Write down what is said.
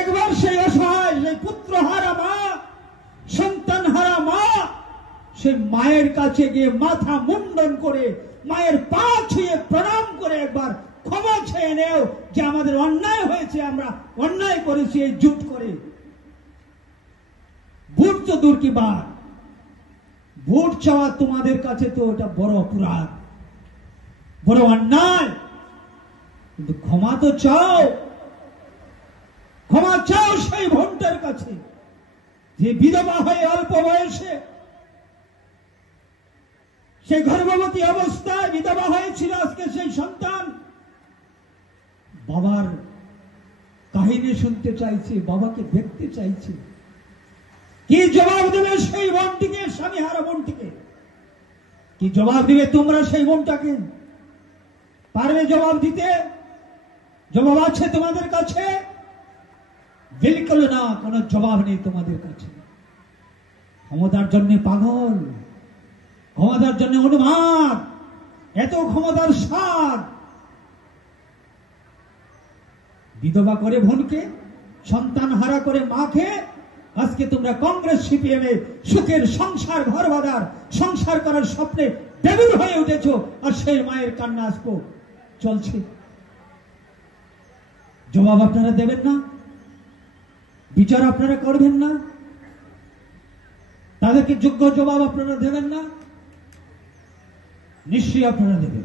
একবার সেই অসহায়, সেই পুত্র হারা মা, সন্তান হারা মা, সে মায়ের কাছে গিয়ে মাথা মুন্ডন করে মায়ের পা ছুঁয়ে প্রণাম করে একবার ক্ষমা চেয়ে নেও যে আমাদের অন্যায় হয়েছে, আমরা অন্যায় করেছি এই জুট করে। ভোট তো দূর কি বাত, ভোট চাওয়া তোমাদের কাছে তো ওটা বড় অপরাধ, বড় অন্যায়। কিন্তু ক্ষমা তো চাও, ক্ষমা চাও সেই ভোটার কাছে যে বিধবা হয়ে অল্প বয়সে, সেই গর্ভবতী অবস্থায় বিধবা হয়েছিল, আজকে সেই সন্তান বাবার কাহিনী শুনতে চাইছে, বাবাকে দেখতে চাইছে। কি জবাব দেবে সেই বোনটিকে, স্বামী হারা বোনটিকে? কি জবাব দিবে তোমরা সেই বোনটাকে? পারবে জবাব দিতে? জবাব আছে তোমাদের কাছে? বিলকুল না, কোনো জবাব নেই তোমাদের কাছে। ক্ষমতার জন্য পাগল, ক্ষমতার জন্য উন্মাদ, এত ক্ষমতার স্বাদ। বিধবা করে বোনকে, সন্তান হারা করে মাকে আজকে তোমরা কংগ্রেস সিপিএম এ সুখের সংসার, ঘর বাঁধার সংসার করার স্বপ্নে বেগুন হয়ে উঠেছ, আর সেই মায়ের কান্না আজকে চলছে। জবাব আপনারা দেবেন না? বিচার আপনারা করবেন না? তাদেরকে যোগ্য জবাব আপনারা দেবেন না? নিশ্চয়ই আপনারা দেবেন।